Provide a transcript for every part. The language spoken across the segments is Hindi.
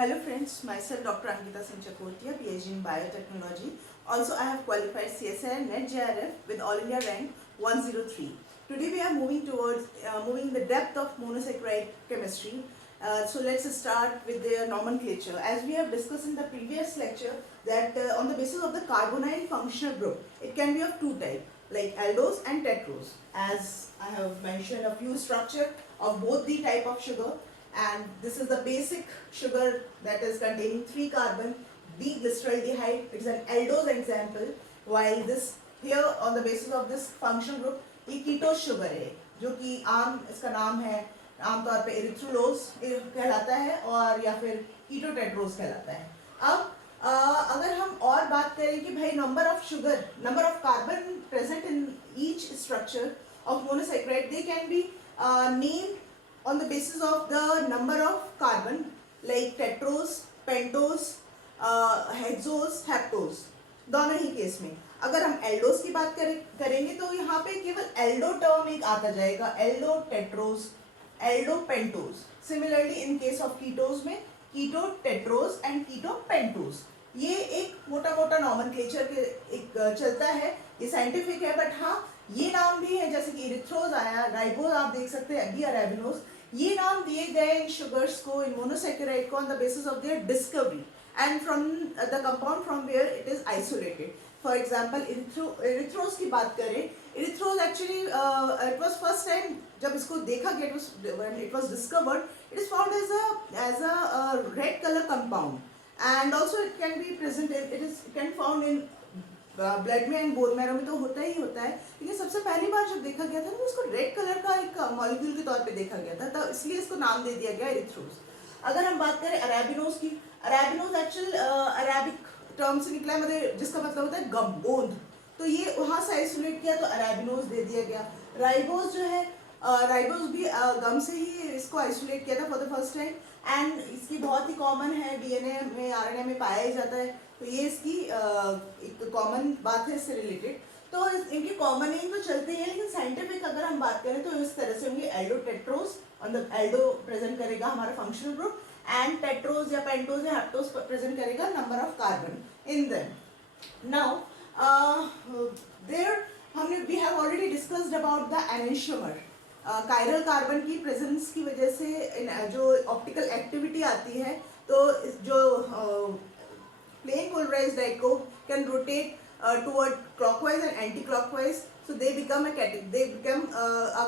Hello friends, myself Dr. Ankita Singh Chakotia, PhD in Biotechnology. Also, I have qualified CSIR and NET JRF with All India rank 103. Today we are moving towards moving the depth of monosaccharide chemistry. So let's start with their nomenclature. As we have discussed in the previous lecture, that on the basis of the carbonyl functional group, it can be of two types, like aldose and tetrose. As I have mentioned a few structure of both the type of sugar, and this is the basic sugar that is containing 3 carbon, D-glyceraldehyde. It's an aldose example, while this here on the basis of this functional group ये कीटोस शुगर है, जो कि आम इसका नाम है, आमतौर पे इरिथ्रोलोज कहलाता है और या फिर कीटोटेट्रोज कहलाता है. अब अगर हम और बात करें कि भाई number of sugar, number of carbon present in each structure of monosaccharide, they can be named on the basis of the number of carbon, like tetrose, pentose, hexose, heptose. दोनों ही केस में अगर हम एल्डोस की बात करेंगे तो यहाँ पे केवल एल्डो टर्म एक आता जाएगा, Aldo Tedros, Aldo pentose. Similarly in case of ketose में कीटो टेट्रोस एंड कीटो पेंटोस. ये एक मोटा मोटा नॉमेनक्लेचर के एक चलता है, ये साइंटिफिक है, बट हाँ ये नाम भी है, जैसे कि इरिथ्रोज आया, राइबोज आप देख सकते हैं, अभी अरेबिनोज, ये नाम दिए गए इन शुगर्स को, इन मोनोसैकेराइड को, on the basis of their discovery and from the compound from where it is isolated. For example erythrose की बात करें, erythrose actually it was first time जब इसको देखा गया, it was discovered, it is found as a red colour compound, and also it can be present, it is can found in blood में एंड बोन मैरो में, तो होता ही होता है. लेकिन सबसे पहली बार जब देखा गया था ना, उसको रेड कलर का एक मॉलिक्यूल के तौर पे देखा गया था, तो इसलिए इसको नाम दे दिया गया इरिथ्रोज. अगर हम बात करें अरेबिनोज की, अरेबिनोज एक्चुअल अरेबिक टर्म से निकला है, मतलब जिसका मतलब होता है गम, गोंद, तो ये वहाँ से आइसोलेट किया तो अरेबिनोज दे दिया गया. राइबोज जो है, राइबोज भी गम से ही इसको आइसोलेट किया था for the first time, and इसकी बहुत ही कॉमन है, डीएनए में, आरएनए में पाया ही जाता है, तो ये इसकी एक कॉमन बात है इससे रिलेटेड. तो इनकी कॉमन नेम तो चलते हैं, लेकिन साइंटिफिक अगर हम बात करें तो इस तरह से होंगे, aldo tetrose, on the aldo present करेगा हमारा फंक्शनल ग्रुप, एंड टेट्रोस या पेंटोस या हेप्टोस प्रेजेंट करेगा number of carbon in them. Now there हमने we have already discussed about the enantiomer. Chiral carbon की प्रेजेंस की वजह से जो ऑप्टिकल एक्टिविटी आती है, तो जो plain polarized dipole can rotate toward clockwise and anti-clockwise, so they become a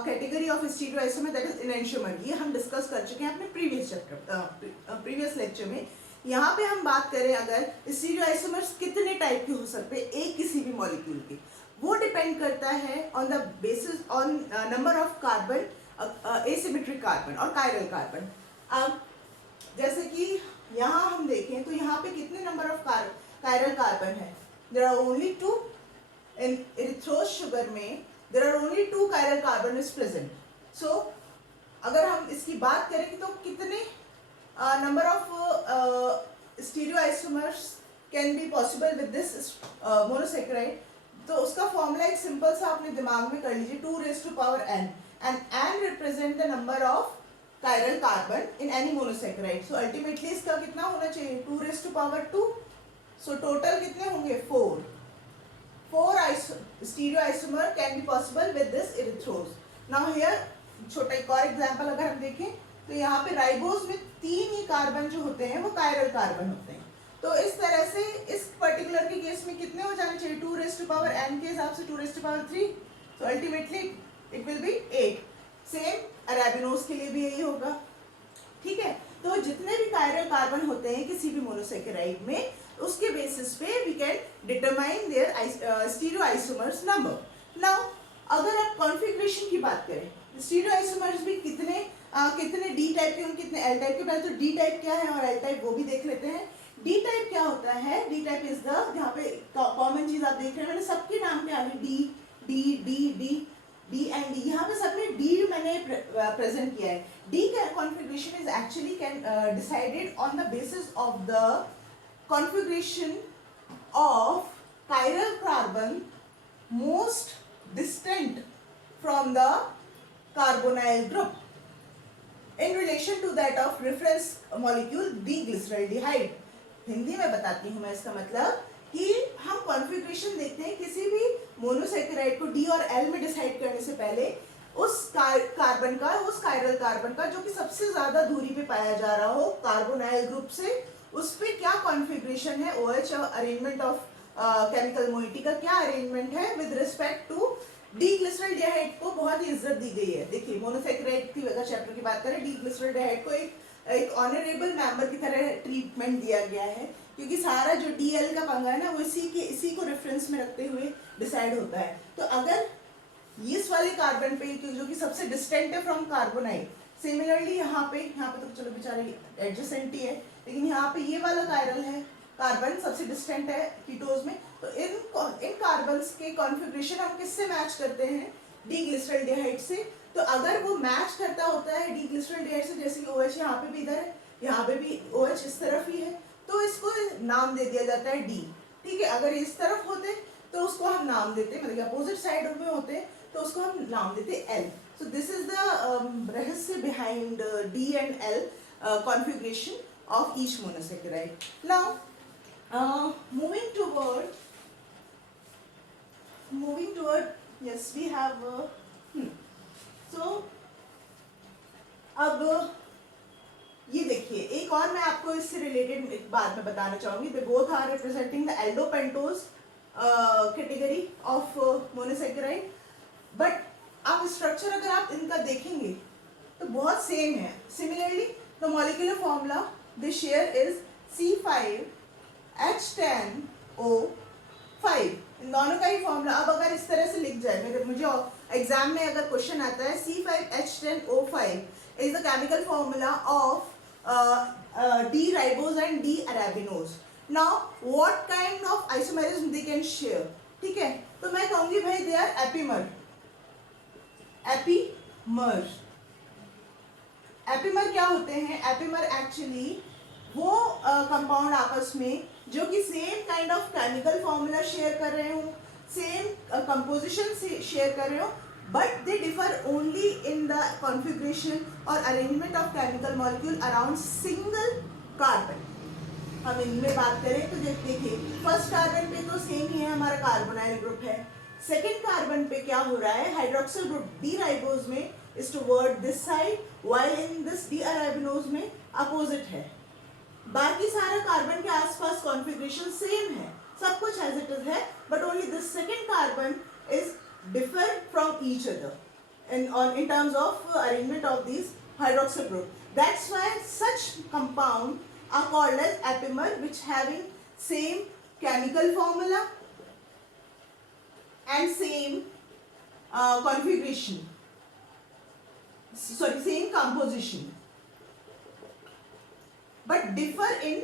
category of stereoisomer, that is enantiomer. ये हम डिस्कस कर चुके हैं अपने प्रीवियस लेक्चर में. यहाँ पे हम बात करें अगर स्टीरियोआइसोमर्स कितने टाइप के हो सकते हैं एक किसी भी मॉलिक्यूल के, वो डिपेंड करता है on the basis on number of carbon, asymmetric carbon और कायरल कार्बन. अब जैसे कि यहाँ हम देखें तो यहाँ पे कितने नंबर ऑफ कायरल कार्बन है, there are only 2. In erythrose sugar में there are only 2 chiral carbon is present. So अगर हम इसकी बात करें तो कितने number of stereoisomers can be possible with this monosaccharide, तो उसका फॉर्मूला एक सिंपल सा अपने दिमाग में कर लीजिए, 2 raised to power n, and n represent the number of chiral carbon in any monosaccharide. So ultimately इसका कितना होना चाहिए, 2 raised to power 2. So total कितने होंगे, 4. 4 stereoisomer can be possible with this erythrose. Now here छोटा एक और एग्जाम्पल अगर हम देखें तो यहाँ पे राइबोज में 3 ही कार्बन जो होते हैं वो कायरल कार्बन होते हैं. तो इस तरह से इस पर्टिकुलर के केस में कितने हो जाने चाहिए, 2 raised to power n के हिसाब से 2 raised to power 3. So ultimately it will be 8. Same arabinose के लिए भी यही होगा. ठीक है, तो जितने भी कायरल कार्बन होते हैं किसी भी मोनोसैकेराइड में, उसके बेसिस पे we can determine their stereoisomers number. Now अगर आप कॉन्फ़िगरेशन की बात करें, स्टीरियोआइसोमर्स भी कितने डी टाइप के, कितने एल टाइप के. पहले तो डी टाइप क्या है और एल टाइप वो भी देख लेते हैं. डी टाइप क्या होता है, डी टाइप इज द, यहाँ पे कॉमन चीज आप देख रहे हैं, मैंने सबके नाम के आगे D D D D D and D, यहाँ पे सबने डी मैंने प्रेजेंट किया है. डी का configuration is actually can decided on the basis of the configuration of chiral carbon most distant from the carbonyl group. In relation to that of reference molecule D glyceraldehyde. Hindi में बताती हूँ मैं इसका मतलब कि हम कॉन्फ़िगरेशन देखते हैं किसी भी मोनोसेकेराइड को डी और एल में डिसाइड करने से पहले उस कार्बन का, उस कायरल कार्बन का जो कि सबसे ज्यादा दूरी पे पाया जा रहा हो कार्बोनाइल ग्रुप से, उस पे क्या कॉन्फ़िगरेशन है, OH arrangement of chemical moiety का क्या अरेंजमेंट है विद रिस्पेक्ट टू डिग्लिसरॉल्डिहाइड को बहुत ही इज्जत दी गई है। देखिए मोनोसेकेराइड की अगर चैप्टर की बात करें, डिग्लिसरॉल्डिहाइड को एक ऑनरेबल मेंबर की तरह ट्रीटमेंट दिया गया है, क्योंकि सारा जो DL का पंगा है ना वो इसी को रेफरेंस में रखते हुए डिसाइड होता है। तो अगर इस वाले कार्बन पे जो कि सबसे डिस्टेंट है फ्रॉम कार्बोनाइल, सिमिलरली यहाँ पे तो चलो बेचारे एडजेसेंट ही है, लेकिन यहाँ पे ये वाला कायरल है कार्बन सबसे डिस्टेंट है कीटोज में, तो इन कार्बन्स के कॉन्फ़िगरेशन हम किससे मैच करते हैं, डिग्लिसरॉल्डिहाइड से। तो अगर वो मैच करता होता है डिग्लिसरॉल्डिहाइड से, जैसे कि OH यहाँ पे भी इधर है, यहाँ पे भी OH इस तरफ ही है, तो इसको नाम दे दिया जाता है D। ठीक है, अगर इस तरफ होते तो उसको हम नाम देते, मतलब अपोजिट साइड में होते तो उसको हम नाम देते L। So this is the रहस्य behind D and L configuration of each monosaccharide. Now moving toward yes we have so अब ये देखिए एक और मैं आपको इससे रिलेटेड एक बात मैं बताना चाहूंगी। They both are representing the aldopentose category of monosaccharide, but आप स्ट्रक्चर अगर आप इनका देखेंगे तो बहुत सेम है। Similarly the molecular formula they share is C5H10O5। इन दोनों का ही फॉर्मूला अब अगर इस तरह से लिख जाए, मुझे एग्जाम में अगर क्वेश्चन आता है C5H10O5 is the chemical formula of D-ribose and D-arabinose. Now what kind of isomerism they can share? ठीक है, तो मैं कहूंगी भाई they are एपिमर। एपिमर क्या होते हैं? एपिमर एक्चुअली वो कंपाउंड आपस में जो कि same kind of chemical formula share कर रहे हो, सेम कंपोजिशन शेयर कर रहे हो, but they differ only in the configuration or arrangement of chemical molecule around single carbon। हम इनमें बात करें तो देखिए फर्स्ट कार्बन पे तो सेम ही है, हमारा कार्बोनाइल ग्रुप है। सेकेंड कार्बन पे क्या हो रहा है, हाइड्रोक्सिल ग्रुप डी राइबोज में is toward this side, while in this D arabinose में अपोजिट है। बाकी सारा कार्बन के आसपास कॉन्फ़िगरेशन सेम है, सब कुछ एज इट इज है, but only this second carbon is differ from each other in terms of arrangement of these hydroxyl group. That's why such compound are called as epimer, which having same chemical formula and same configuration, sorry same composition, but differ in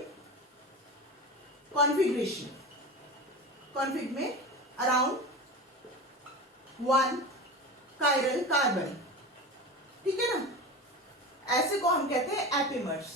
configuration। config में around वन कायरल कार्बन, ठीक है ना, ऐसे को हम कहते हैं एपिमर्स।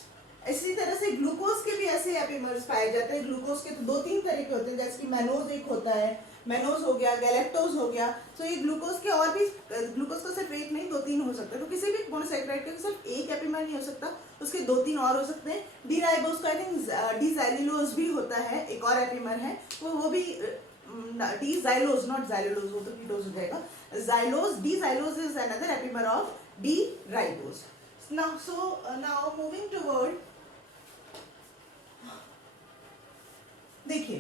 इसी तरह से ग्लूकोज के भी ऐसे एपिमर्स पाए जाते हैं। ग्लूकोज के तो 2-3 तरह के होते हैं, जैसे कि मैनोज एक होता है, मैनोज हो गया, गैलेक्टोज हो गया। तो ये ग्लूकोज के और भी, ग्लूकोज का सिर्फ एक नहीं 2-3 हो सकता है, तो किसी भी मोनोसेकेराइड का सिर्फ एक एपिमर नहीं हो सकता, उसके 2-3 और हो सकते हैं। डी राइबोज का आई थिंक डिजैलिलोज भी होता है, एक और एपिमर है, वो भी D-xylose, not xylulose, वो तो कीटोज हो जाएगा। Xylose, D-xylose is another epimer of D-ribose. Now moving toward, देखिए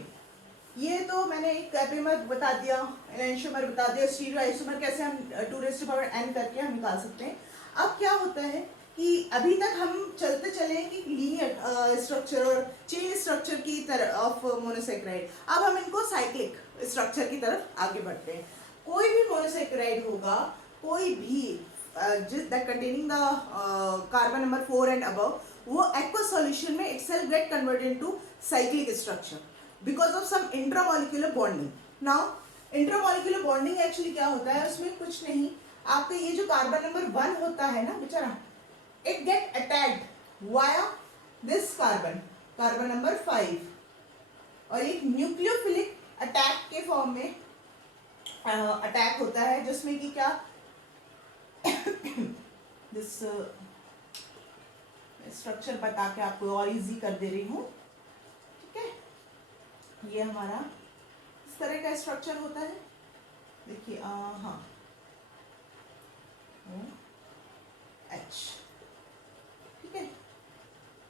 ये तो मैंने एक एपिमर बता दिया, एनेंटियोमर बता दिया, स्टीरियोआइसोमर कैसे हम 2n करके हम निकाल सकते हैं। अब क्या होता है कि अभी तक हम चलते चले कि लीनियर स्ट्रक्चर और चेन स्ट्रक्चर की तरफ ऑफ मोनोसेकेराइड, अब हम इनको साइक्लिक स्ट्रक्चर की तरफ आगे बढ़ते हैं। कोई भी मोनोसेकेराइड होगा, कोई भी जिस that containing the carbon number 4 and above, वो एक्वस सॉल्यूशन में itself get converted into cyclic structure because of some intramolecular bonding. Now intramolecular bonding actually क्या होता है, उसमें कुछ नहीं, आपका ये जो कार्बन नंबर 1 होता है ना बेचारा, it get attacked via this carbon number 5, और एक न्यूक्लियोफिलिक अटैक के फॉर्म में अटैक होता है, जिसमें कि क्या दिस स्ट्रक्चर बता के आपको और इजी कर दे रही हूँ, ठीक है। ये हमारा इस तरह का स्ट्रक्चर होता है, देखिए हाँ H, ठीक है।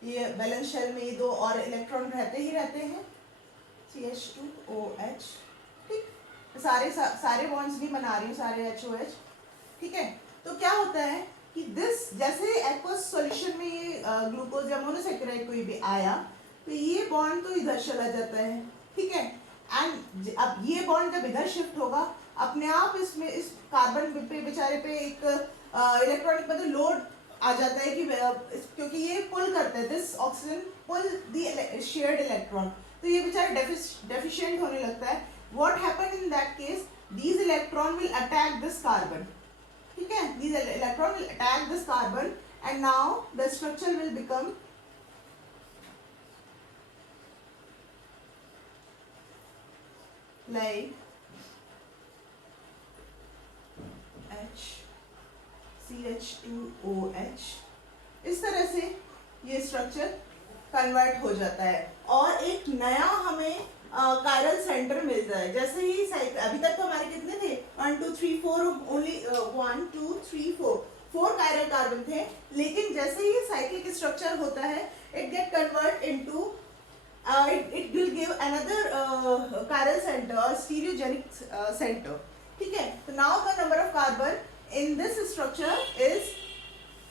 ये बैलेंस शेल में ये दो और इलेक्ट्रॉन रहते ही रहते हैं, CH2OH, ठीक। सारे बॉन्ड्स भी बना रही हूँ, सारे HOH, ठीक है। तो क्या होता है कि दिस जैसे एक्वस सॉल्यूशन में ये ग्लूकोज या मोनोसेकेराइड कोई भी आया तो ये बॉन्ड तो इधर चला जाता है, ठीक है। एंड अब ये बॉन्ड जब इधर शिफ्ट होगा अपने आप इसमें इस कार्बन पे बेचारे पे एक इलेक्ट्रॉनिक मतलब लोड आ जाता है कि क्योंकि ये पुल करते हैं, this oxygen pull the shared electron, तो ये बेचारा डेफिशिएंट होने लगता है। What happen in that case, these electron will attack this carbon, ठीक है। These electron will attack this carbon and now the structure will become like CH2OH, इस तरह से ये स्ट्रक्चर कन्वर्ट हो जाता है और एक नया हमें कायरल सेंटर मिलता है। जैसे ही अभी तक तो हमारे कितने थे, 1 2 3 4, ओनली 1 2 3 4 कायरल कार्बन थे, लेकिन जैसे ही साइक्लिक स्ट्रक्चर होता है it get convert into it will give another chiral center or stereogenic center, ठीक है। तो now the number of carbon in this structure is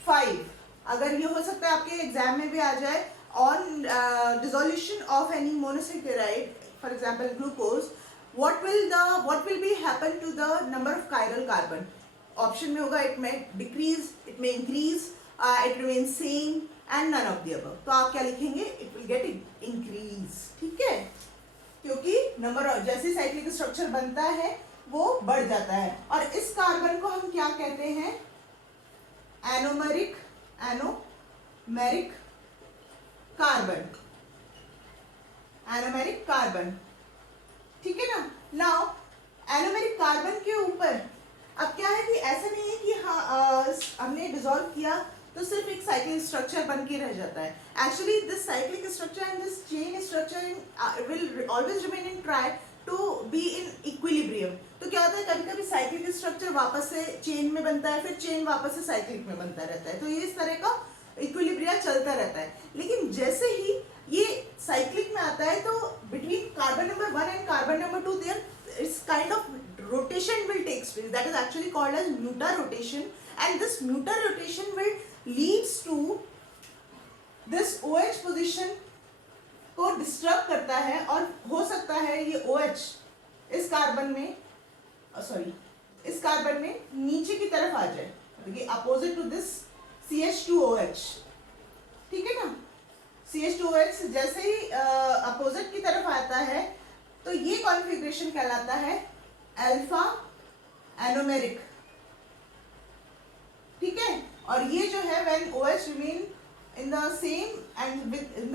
5। अगर ये हो सकता है आपके एग्जाम में भी आ जाए, on dissolution of any monosaccharide, for example glucose, what will be happen to the number of chiral carbon? Option में होगा it may decrease, it may increase, it remains same and none of the above। तो आप क्या लिखेंगे, it will get increase, ठीक है, क्योंकि नंबर ऑफ जैसे साइक्लिक स्ट्रक्चर बनता है वो बढ़ जाता है। और इस कार्बन को हम क्या कहते हैं, एनोमेरिक कार्बन, एनोमेरिक कार्बन, ठीक है ना। नाउ एनोमेरिक कार्बन के ऊपर अब क्या है कि ऐसा नहीं है कि हाँ हमने डिसॉल्व किया तो सिर्फ एक साइक्लिक स्ट्रक्चर बन के रह जाता है। Actually this cyclic structure and this chain structure will always remain in try to be in equilibrium. तो क्या होता है, कभी कभी साइक्लिक स्ट्रक्चर वापस से चेन में बनता है, फिर चेन वापस से साइक्लिक में बनता रहता है, तो ये इस तरह का इक्विलिब्रिया चलता रहता है। लेकिन जैसे ही ये साइक्लिक में आता है तो between carbon number 1 and carbon number 2 there it's kind of rotation will take place, that is actually called as mutar rotation, and this mutar rotation will leads to this OH position को डिस्टर्ब करता है और हो सकता है ये OH इस कार्बन में इस कार्बन में नीचे की तरफ आ जाए, देखिए अपोजिट टू दिस CH2OH, ठीक है ना। CH2OH जैसे ही अपोजिट की तरफ आता है तो ये कॉन्फ़िगरेशन कहलाता है अल्फा एनोमेरिक, ठीक है। और ये जो है when OH remain in the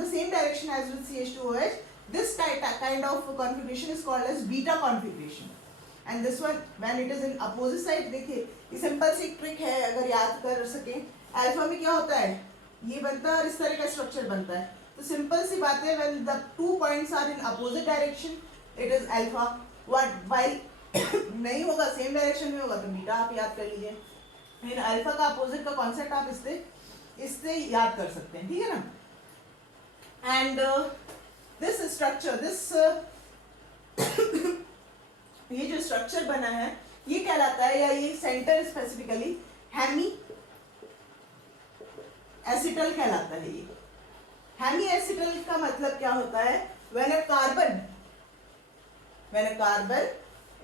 same direction as with CH2OH, this kind of configuration is called as beta configuration, and this one when it is in opposite side, देखिए ये सिंपल सी ट्रिक है अगर याद कर सके। अल्फा में क्या होता है, ये बनता है और इस तरह का स्ट्रक्चर बनता है, तो सिंपल सी बात है when the 2 points are in opposite direction it is alpha, while नहीं होगा सेम डायरेक्शन में होगा तो बीटा आप याद कर लीजिए। लेकिन अल्फा का अपोजिट का कॉन्सेप्ट आप इससे याद कर सकते हैं, ठीक है ना। एंड दिस स्ट्रक्चर ये जो स्ट्रक्चर बना है ये कहलाता है, या ये सेंटर स्पेसिफिकली हेमी एसिटल कहलाता है। ये हेमी एसिटल का मतलब क्या होता है, when a carbon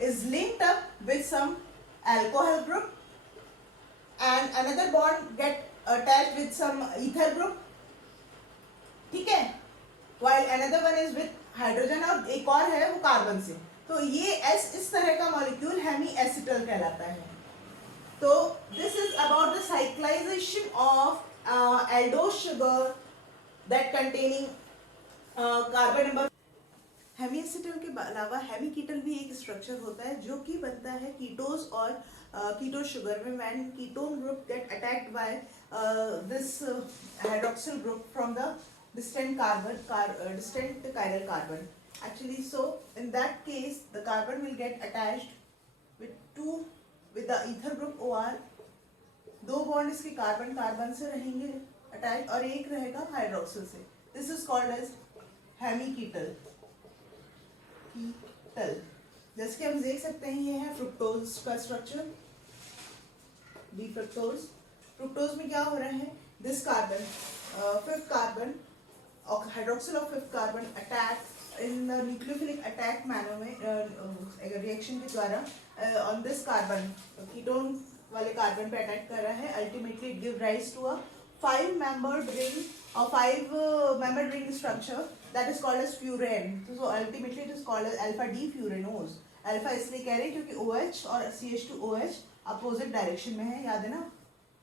is linked up with some alcohol group and another bond get attached with some ether group, ठीक है, while another one is with hydrogen और एक और है वो कार्बन से, तो ये इस तरह का मॉलिक्यूल हेमी एसिटल कहलाता है। तो this is about the cyclization of aldose sugar that containing carbon number हेमीएसिटल के अलावा हेमीकीटल भी एक स्ट्रक्चर होता है जो कि बनता है कीटोज और कीटो शुगर में when ketone group get attacked by this hydroxyl group from the distant distant chiral carbon. Actually, so in that case, the carbon will get attached with the ether group OR. दो बॉन्ड इसके कार्बन कार्बन से रहेंगे अटैच और एक रहेगा हाइड्रोक्सिल से. This is called as hemiketal. Ketal जैसे कि हम देख सकते हैं ये है फ्रुक्टोज का स्ट्रक्चर. D fructose. फ्रुक्टोज में क्या हो रहा है, this carbon fifth carbon hydroxyl of fifth carbon attack in nucleophilic attack manner में रिएक्शन के द्वारा ऑन दिस कार्बन कीटोन वाले कार्बन पे अटैक कर रहा है. Ultimately it give rise to a 5 membered ring or 5 membered ring structure that is called as furan. So ultimately it is called as alpha D furanose. Alpha इसलिए कह रहे हैं क्योंकि OH और CH2OH अपोजिट डायरेक्शन में है, याद है ना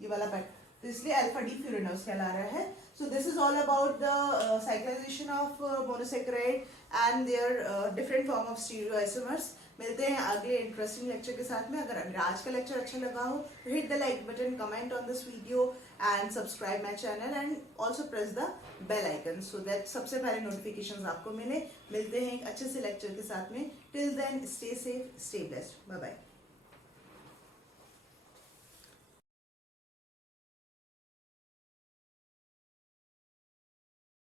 ये वाला पैट, तो इसलिए अल्फा डी फ्यूरेनोस कहला रहा है. So this is all about the cyclization of monosaccharide and their different form of stereoisomers. मिलते हैं अगले इंटरेस्टिंग लेक्चर के साथ में. अगर आज का लेक्चर अच्छा लगा हो तो hit the like button, comment on this video and subscribe my channel and also press the bell icon so that सबसे पहले नोटिफिकेशंस आपको मिले. मिलते हैं एक अच्छे से लेक्चर के साथ में. Till then stay safe, stay blessed, bye bye.